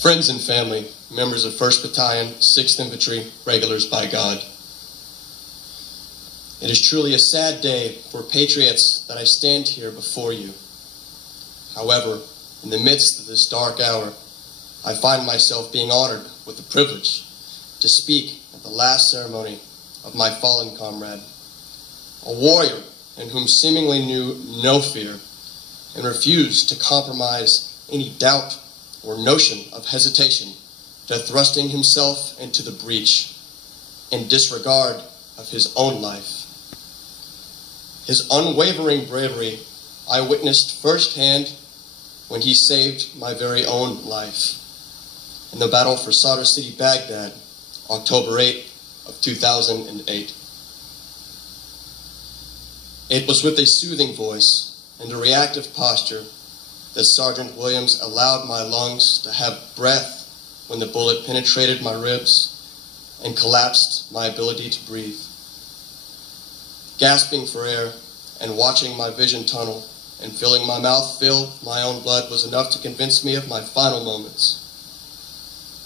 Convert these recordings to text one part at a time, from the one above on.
Friends and family, members of 1st Battalion, 6th Infantry, regulars by God. It is truly a sad day for patriots that I stand here before you. However, in the midst of this dark hour, I find myself being honored with the privilege to speak at the last ceremony of my fallen comrade, a warrior in whom seemingly knew no fear and refused to compromise any doubt or notion of hesitation to thrusting himself into the breach in disregard of his own life. His unwavering bravery I witnessed firsthand when he saved my very own life in the battle for Sadr City, Baghdad, October 8 of 2008. It was with a soothing voice and a reactive posture that Sergeant Williams allowed my lungs to have breath when the bullet penetrated my ribs and collapsed my ability to breathe. Gasping for air and watching my vision tunnel and feeling my mouth fill with my own blood was enough to convince me of my final moments.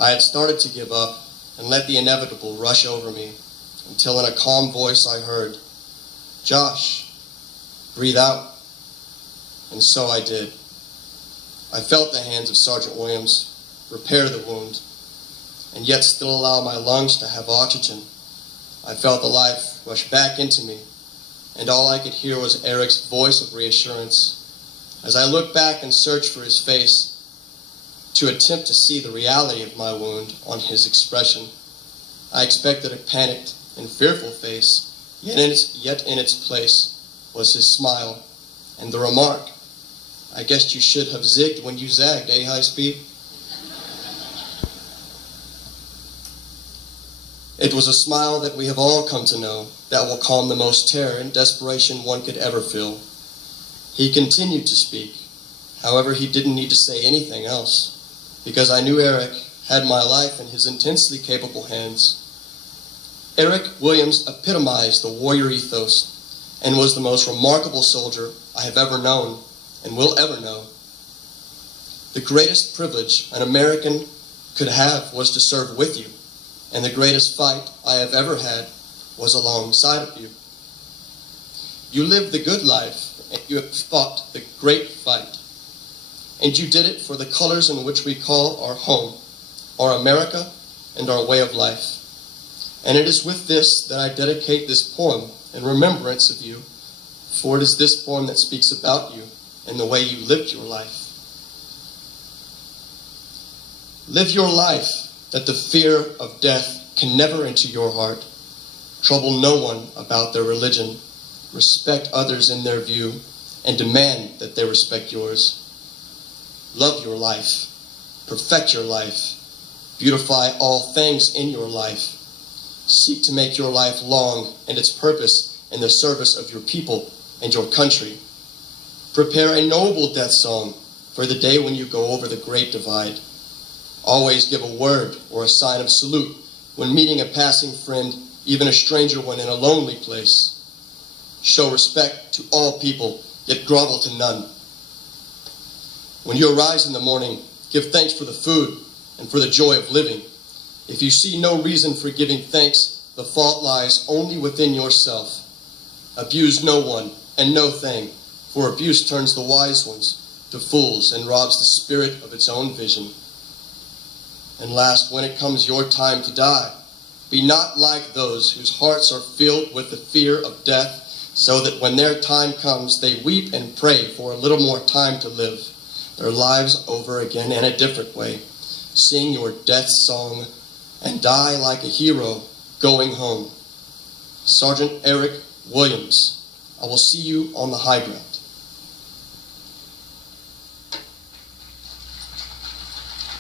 I had started to give up and let the inevitable rush over me until in a calm voice I heard, "Josh, breathe out." And so I did. I felt the hands of Sergeant Williams repair the wound and yet still allow my lungs to have oxygen. I felt the life rush back into me, and all I could hear was Eric's voice of reassurance. As I looked back and searched for his face to attempt to see the reality of my wound on his expression, I expected a panicked and fearful face, yet in its place was his smile and the remark, "I guess you should have zigged when you zagged, eh, high speed?" It was a smile that we have all come to know that will calm the most terror and desperation one could ever feel. He continued to speak. However, he didn't need to say anything else, because I knew Eric had my life in his intensely capable hands. Eric Williams epitomized the warrior ethos and was the most remarkable soldier I have ever known and will ever know. The greatest privilege an American could have was to serve with you, and the greatest fight I have ever had was alongside of you. You lived the good life, and you have fought the great fight. And you did it for the colors in which we call our home, our America, and our way of life. And it is with this that I dedicate this poem in remembrance of you, for it is this poem that speaks about you and the way you lived your life. Live your life that the fear of death can never enter your heart. Trouble no one about their religion. Respect others in their view and demand that they respect yours. Love your life. Perfect your life. Beautify all things in your life. Seek to make your life long and its purpose in the service of your people and your country. Prepare a noble death song for the day when you go over the great divide. Always give a word or a sign of salute when meeting a passing friend, even a stranger when in a lonely place. Show respect to all people, yet grovel to none. When you arise in the morning, give thanks for the food and for the joy of living. If you see no reason for giving thanks, the fault lies only within yourself. Abuse no one and no thing, for abuse turns the wise ones to fools and robs the spirit of its own vision. And last, when it comes your time to die, be not like those whose hearts are filled with the fear of death, so that when their time comes, they weep and pray for a little more time to live their lives over again in a different way. Sing your death song and die like a hero going home. Sergeant Eric Williams, I will see you on the high ground.